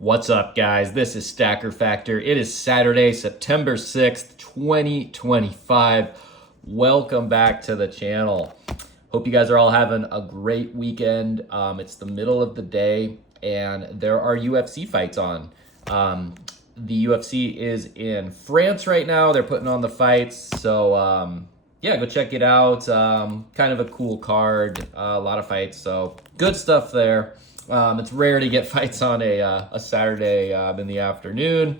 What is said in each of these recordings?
What's up, guys? This is Stacker Factor. It is Saturday, September 6th, 2025. Welcome back to the channel. Hope you guys are all having a great weekend. It's the middle of the day, and there are UFC fights on. The UFC is in France right now. They're putting on the fights, so yeah, go check it out. Kind of a cool card, a lot of fights, so good stuff there. It's rare to get fights on a Saturday in the afternoon.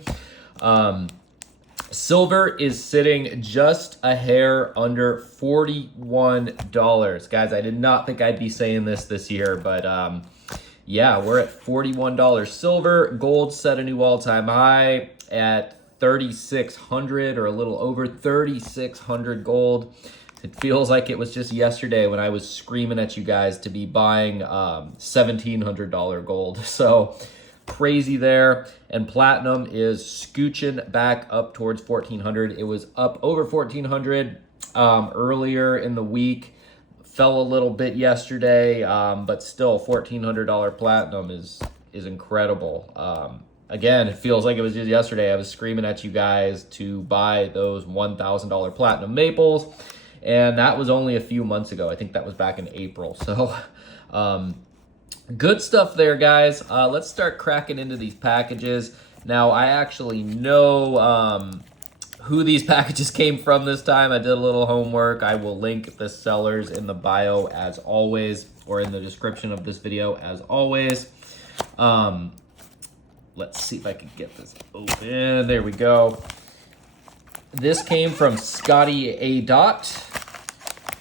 Silver is sitting just a hair under $41. Guys, I did not think I'd be saying this year, but yeah, we're at $41 silver. Gold set a new all-time high at 3,600 or a little over 3,600 gold. It feels like it was just yesterday when I was screaming at you guys to be buying $1,700 gold. So crazy there. And platinum is scooching back up towards 1,400. It was up over 1,400 earlier in the week. Fell a little bit yesterday, but still $1,400 platinum is incredible. Again, it feels like it was just yesterday. I was screaming at you guys to buy those $1,000 platinum maples. And that was only a few months ago. I think that was back in April. So good stuff there, guys. Let's start cracking into these packages. Now, I actually know who these packages came from this time. I did a little homework. I will link the sellers in the bio as always, or in the description of this video as always. Let's see if I can get this open. There we go. This came from Scotty A. Dot.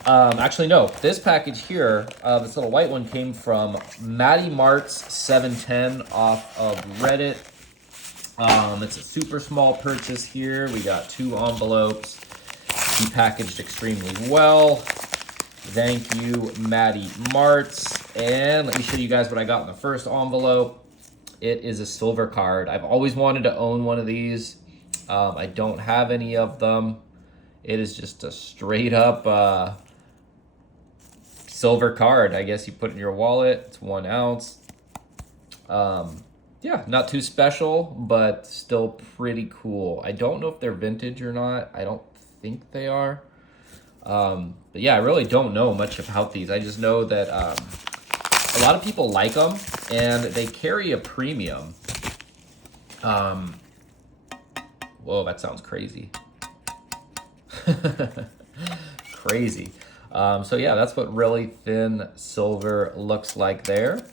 Actually, no. This package here, this little white one, came from Matty Martz 710 off of Reddit. It's a super small purchase here. We got 2 envelopes. He packaged extremely well. Thank you, Matty Martz. And let me show you guys what I got in the first envelope. It is a silver card. I've always wanted to own one of these. I don't have any of them. It is just a straight up silver card. I guess you put it in your wallet. It's 1 ounce. Yeah, not too special, but still pretty cool. I don't know if they're vintage or not. I don't think they are. But yeah, I really don't know much about these. I just know that a lot of people like them, and they carry a premium. Whoa, that sounds crazy. Crazy. So yeah, that's what really thin silver looks like there.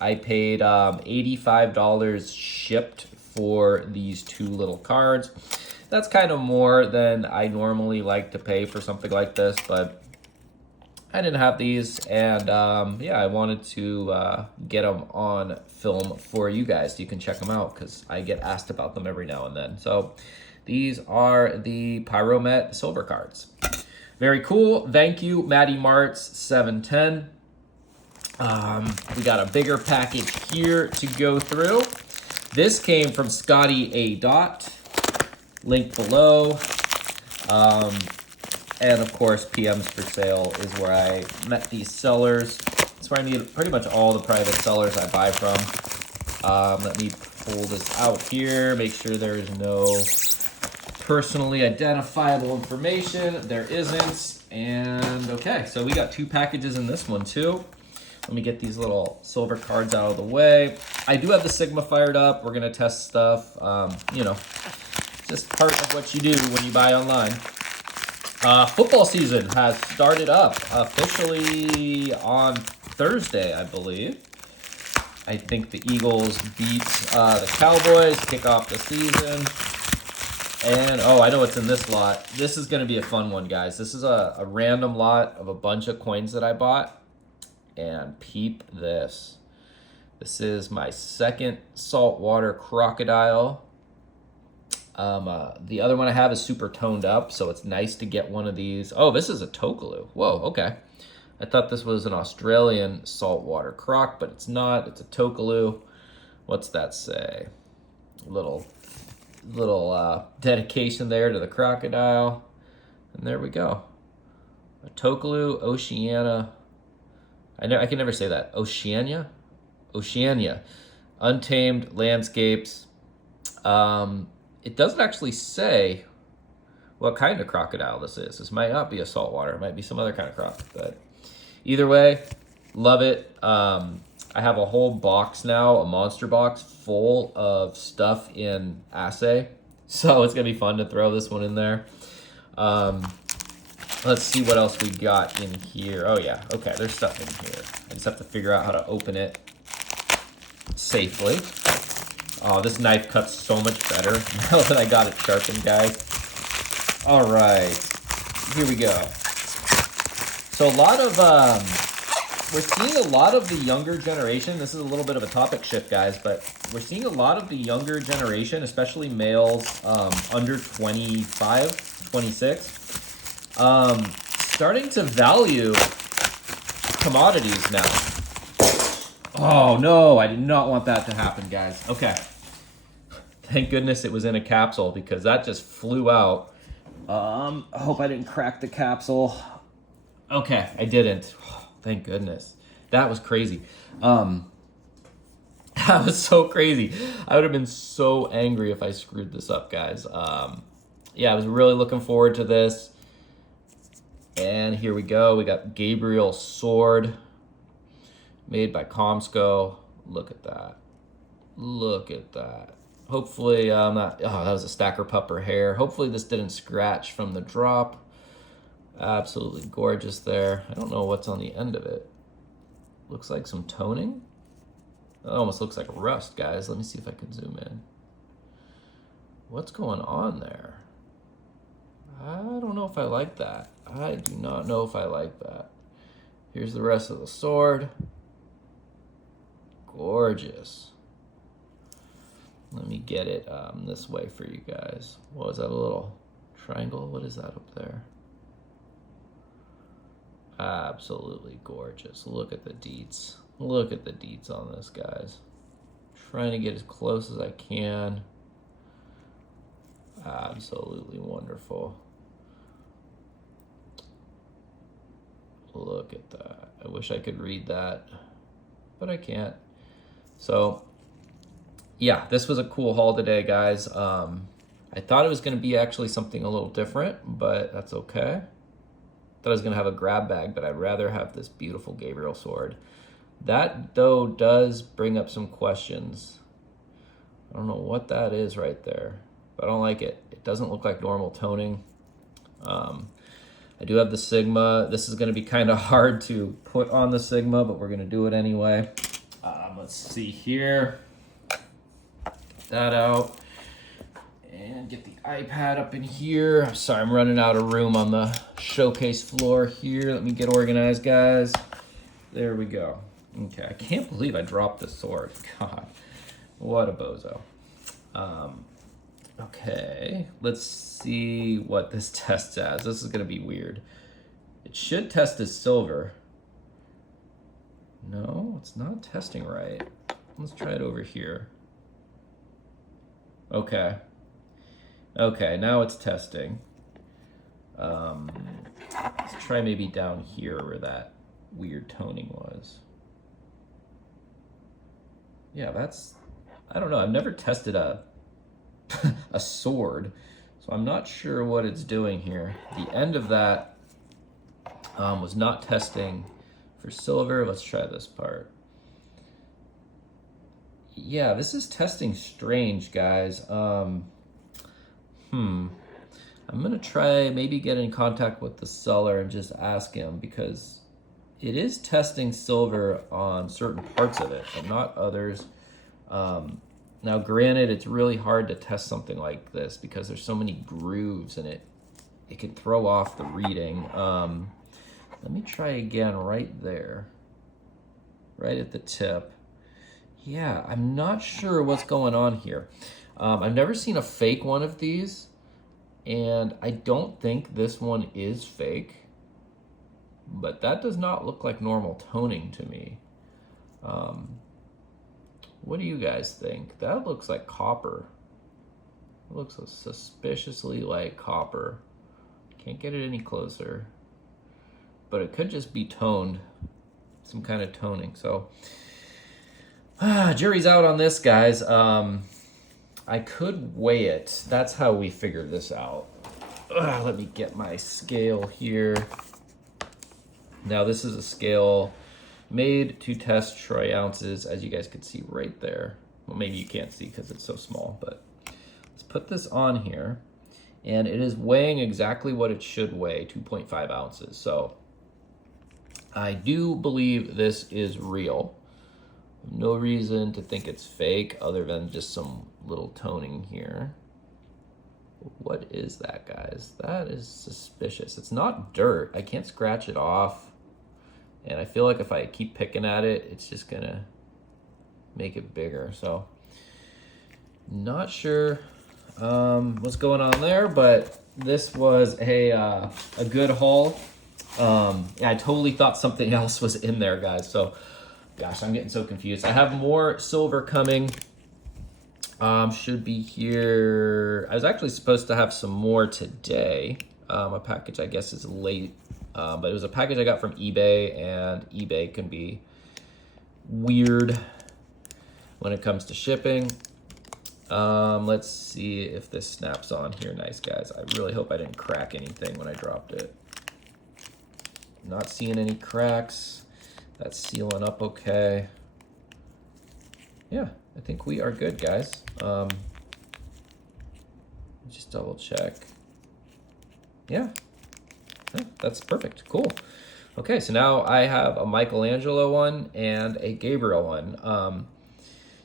I paid $85 shipped for these 2 little cards. That's kind of more than I normally like to pay for something like this, but I didn't have these, and yeah, I wanted to get them on film for you guys so you can check them out, because I get asked about them every now and then. So these are the Pyromet silver cards. Very cool. Thank you, Matty Martz 710. We got a bigger package here to go through. This came from Scotty A. Dot. Link below. And of course, PMs for sale is where I met these sellers. It's where I meet pretty much all the private sellers I buy from. Let me pull this out here, make sure there is no personally identifiable information. There isn't. And okay, so we got 2 packages in this one too. Let me get these little silver cards out of the way. I do have the Sigma fired up. We're gonna test stuff. You know, just part of what you do when you buy online. Football season has started up officially on Thursday, I believe. I think the Eagles beat the Cowboys, kick off the season. And, oh, I know what's in this lot. This is going to be a fun one, guys. This is a random lot of a bunch of coins that I bought. And peep this. This is my second saltwater crocodile. The other one I have is super toned up, so it's nice to get one of these. Oh, this is a Tokalu. Whoa, okay. I thought this was an Australian saltwater croc, but it's not. It's a Tokalu. What's that say? Little dedication there to the crocodile. And there we go. A Tokalu Oceania. I can never say that. Oceania. Untamed Landscapes. It doesn't actually say what kind of crocodile this is. This might not be a saltwater. It might be some other kind of croc. But either way, love it. I have a whole box now, a monster box full of stuff in assay. So it's going to be fun to throw this one in there. Let's see what else we got in here. Oh yeah, okay, there's stuff in here. I just have to figure out how to open it safely. Oh, this knife cuts so much better now that I got it sharpened, guys. All right, here we go. So a lot of, we're seeing a lot of the younger generation. This is a little bit of a topic shift, guys, but we're seeing a lot of the younger generation, especially males under 25, 26, starting to value commodities now. Oh no, I did not want that to happen, guys. Okay. Thank goodness it was in a capsule because that just flew out. I hope I didn't crack the capsule. Okay, I didn't. Oh, thank goodness. That was crazy. That was so crazy. I would have been so angry if I screwed this up, guys. Yeah, I was really looking forward to this. And here we go. We got Gabriel sword made by KOMSCO. Look at that. Look at that. Hopefully, not. Oh, that was a stacker pupper hair. Hopefully, this didn't scratch from the drop. Absolutely gorgeous there. I don't know what's on the end of it. Looks like some toning. It almost looks like rust, guys. Let me see if I can zoom in. What's going on there? I don't know if I like that. I do not know if I like that. Here's the rest of the sword. Gorgeous. Let me get it this way for you guys. What is that, a little triangle? What is that up there? Absolutely gorgeous. Look at the deets. Look at the deets on this, guys. Trying to get as close as I can. Absolutely wonderful. Look at that. I wish I could read that, but I can't. So, yeah, this was a cool haul today, guys. I thought it was going to be actually something a little different, but that's okay. Thought I was going to have a grab bag, but I'd rather have this beautiful Gabriel sword. That, though, does bring up some questions. I don't know what that is right there, but I don't like it. It doesn't look like normal toning. I do have the Sigma. This is going to be kind of hard to put on the Sigma, but we're going to do it anyway. Let's see here. Get that out. And get the iPad up in here. Sorry, I'm running out of room on the showcase floor here. Let me get organized, guys. There we go. Okay, I can't believe I dropped the sword. God, what a bozo. Okay, let's see what this tests as. This is gonna be weird. It should test as silver. No, it's not testing right. Let's try it over here. Okay. Okay, now it's testing. Let's try maybe down here where that weird toning was. Yeah, that's, I don't know. I've never tested a a sword, so I'm not sure what it's doing here. The end of that was not testing for silver. Let's try this part. Yeah, this is testing strange, guys. I'm gonna try maybe get in contact with the seller and just ask him, because it is testing silver on certain parts of it, but not others. Now, granted, it's really hard to test something like this because there's so many grooves in it. It can throw off the reading. Let me try again right there, right at the tip. Yeah, I'm not sure what's going on here. I've never seen a fake one of these, and I don't think this one is fake, but that does not look like normal toning to me. What do you guys think? That looks like copper. It looks suspiciously like copper. Can't get it any closer, but it could just be toned, some kind of toning. So Jury's out on this, guys. I could weigh it. That's how we figured this out. Let me get my scale here. Now, this is a scale made to test troy ounces, as you guys can see right there. Well, maybe you can't see because it's so small, but let's put this on here. And it is weighing exactly what it should weigh, 2.5 ounces. So I do believe this is real. No reason to think it's fake other than just some little toning here. What is that, guys? That is suspicious. It's not dirt. I can't scratch it off. And I feel like if I keep picking at it, it's just gonna make it bigger. So not sure what's going on there, but this was a good haul. Yeah, I totally thought something else was in there, guys. So gosh, I'm getting so confused. I have more silver coming. Should be here. I was actually supposed to have some more today. A package, I guess, is late. But it was a package I got from eBay, and eBay can be weird when it comes to shipping. Let's see if this snaps on here. Nice, guys. I really hope I didn't crack anything when I dropped it. Not seeing any cracks. That's sealing up okay. Yeah, I think we are good, guys. Just double check. Yeah, that's perfect. Cool. Okay, so now I have a Michelangelo one and a Gabriel one.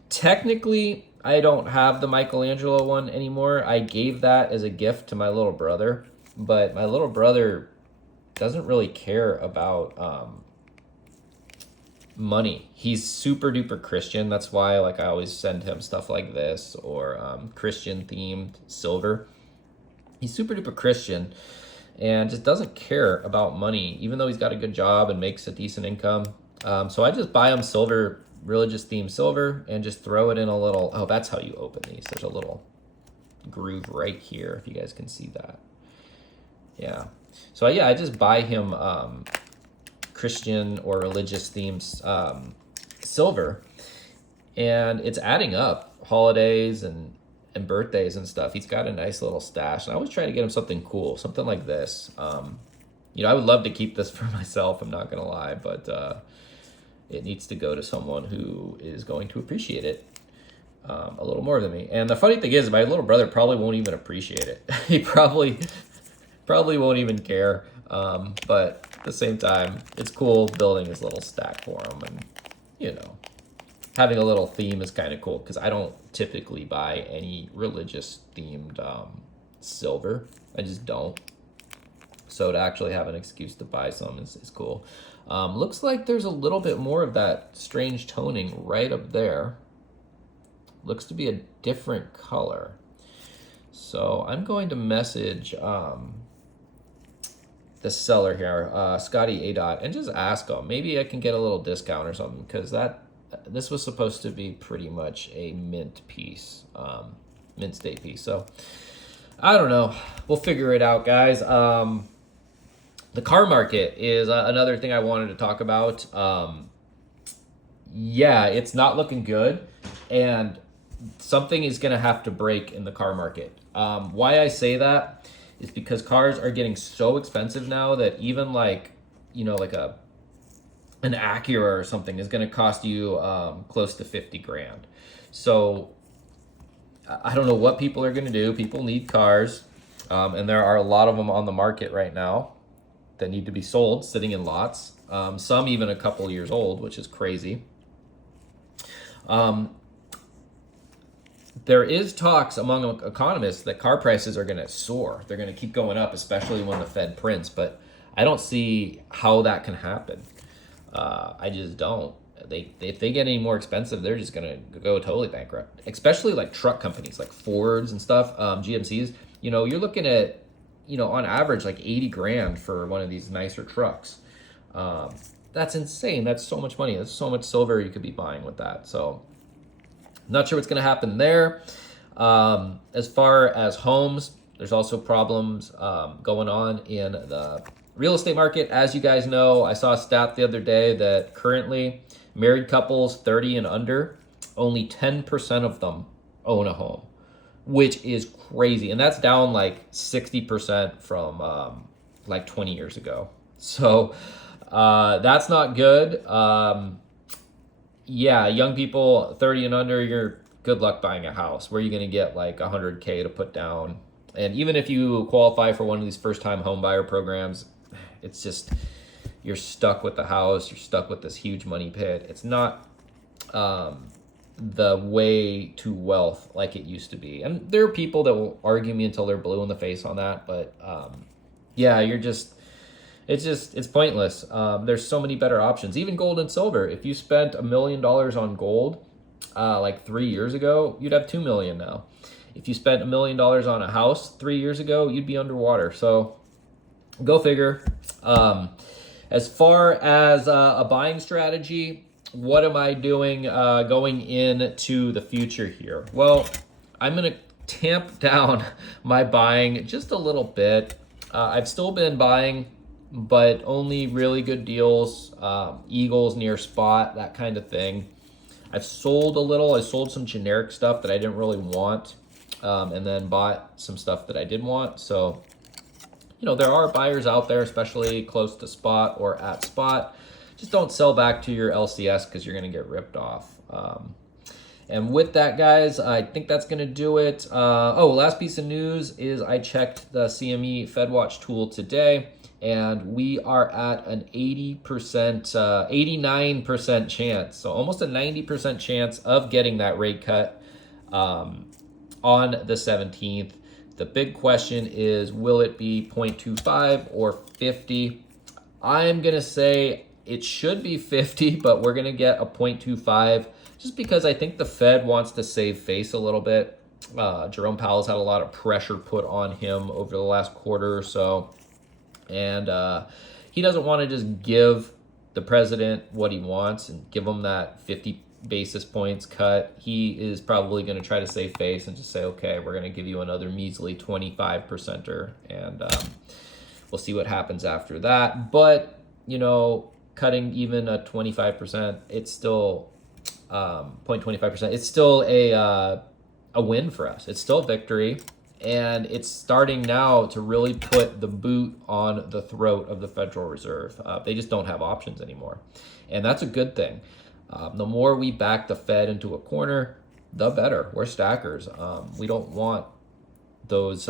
Technically, I don't have the Michelangelo one anymore. I gave that as a gift to my little brother, but my little brother doesn't really care about money. He's super duper Christian. That's why I always send him stuff like this or Christian themed silver. He's super duper Christian and just doesn't care about money, even though he's got a good job and makes a decent income. So I just buy him silver, religious themed silver, and just throw it in a little, oh, that's how you open these. There's a little groove right here, if you guys can see that. Yeah. So yeah, I just buy him Christian or religious themed silver, and it's adding up. Holidays and birthdays and stuff. He's got a nice little stash, and I always try to get him something cool, something like this. You know, I would love to keep this for myself, I'm not gonna lie, but it needs to go to someone who is going to appreciate it a little more than me. And the funny thing is, my little brother probably won't even appreciate it. He probably won't even care. But at the same time, it's cool building his little stack for him, and you know, having a little theme is kind of cool because I don't typically buy any religious themed silver. I just don't. So to actually have an excuse to buy some is cool. Looks like there's a little bit more of that strange toning right up there. Looks to be a different color. So I'm going to message the seller here, Scotty A. and just ask him. Maybe I can get a little discount or something, because this was supposed to be pretty much a mint piece, mint state piece. So I don't know. We'll figure it out, guys. The car market is another thing I wanted to talk about. Yeah, it's not looking good, and something is going to have to break in the car market. Why I say that is because cars are getting so expensive now that even like an Acura or something is going to cost you close to 50 grand. So I don't know what people are going to do. People need cars, and there are a lot of them on the market right now that need to be sold, sitting in lots. Some even a couple years old, which is crazy. There is talks among economists that car prices are going to soar. They're going to keep going up, especially when the Fed prints. But I don't see how that can happen. I just don't. If they get any more expensive, they're just going to go totally bankrupt. Especially like truck companies like Fords and stuff, GMCs. You know, you're looking at, on average like 80 grand for one of these nicer trucks. That's insane. That's so much money. That's so much silver you could be buying with that. So not sure what's going to happen there. As far as homes, there's also problems going on in the real estate market. As you guys know, I saw a stat the other day that currently married couples 30 and under only 10% of them own a home, which is crazy. And that's down like 60% from like 20 years ago. So that's not good. Yeah, young people 30 and under, you're good luck buying a house. Where are you going to get like 100K to put down? And even if you qualify for one of these first-time home buyer programs, it's just, you're stuck with the house. You're stuck with this huge money pit. It's not the way to wealth like it used to be. And there are people that will argue me until they're blue in the face on that. But yeah, it's pointless. There's so many better options. Even gold and silver. If you spent $1 million on gold like 3 years ago, you'd have 2 million now. If you spent $1 million on a house 3 years ago, you'd be underwater. So go figure. As far as a buying strategy, what am I doing going into the future here? Well, I'm going to tamp down my buying just a little bit. I've still been buying, but only really good deals, Eagles near spot, that kind of thing. I've sold a little. I sold some generic stuff that I didn't really want, and then bought some stuff that I did want. So, you know, there are buyers out there, especially close to spot or at spot. Just don't sell back to your LCS because you're going to get ripped off. And with that, guys, I think that's going to do it. Last piece of news is I checked the CME FedWatch tool today, and we are at an 89% chance, so almost a 90% chance of getting that rate cut on the 17th. The big question is, will it be 0.25 or 50? I'm going to say it should be 50, but we're going to get a 0.25 just because I think the Fed wants to save face a little bit. Jerome Powell's had a lot of pressure put on him over the last quarter or so. And he doesn't want to just give the president what he wants and give him that 50 basis points cut. He is probably going to try to save face and just say, okay, we're going to give you another measly 25%er. And we'll see what happens after that. But, you know, cutting even a 25%, it's still 0.25%. It's still a win for us. It's still a victory. And it's starting now to really put the boot on the throat of the Federal Reserve. They just don't have options anymore. And that's a good thing. The more we back the Fed into a corner, the better. We're stackers. We don't want those,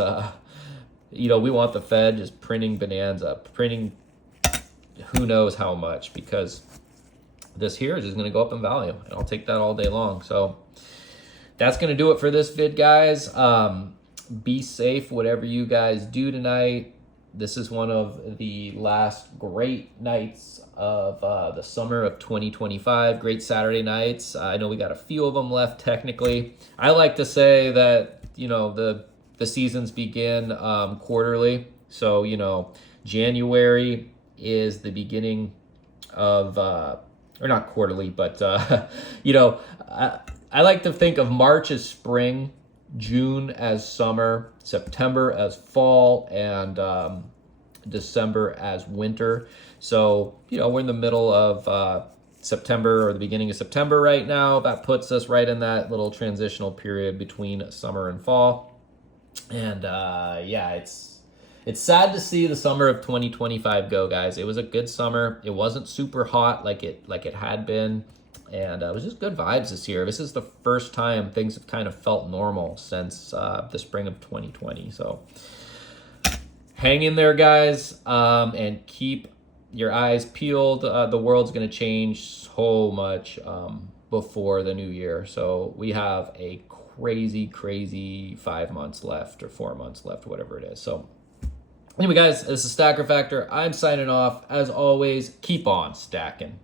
we want the Fed just printing bonanza, printing who knows how much, because this here is just going to go up in value. And I'll take that all day long. So that's going to do it for this vid, guys. Be safe, whatever you guys do tonight. This is one of the last great nights of the summer of 2025. Great Saturday nights. I know we got a few of them left technically. I like to say that, the seasons begin quarterly. So, January is the beginning of, or not quarterly, but, I like to think of March as spring, June as summer, September as fall, and December as winter. So, we're in the middle of September or the beginning of September right now. That puts us right in that little transitional period between summer and fall. And it's sad to see the summer of 2025 go, guys. It was a good summer. It wasn't super hot like it had been. And it was just good vibes this year. This is the first time things have kind of felt normal since the spring of 2020. So hang in there, guys, and keep your eyes peeled. The world's going to change so much before the new year. So we have a crazy 5 months left or 4 months left, whatever it is. So anyway, guys, this is Stacker Factor. I'm signing off. As always, keep on stacking.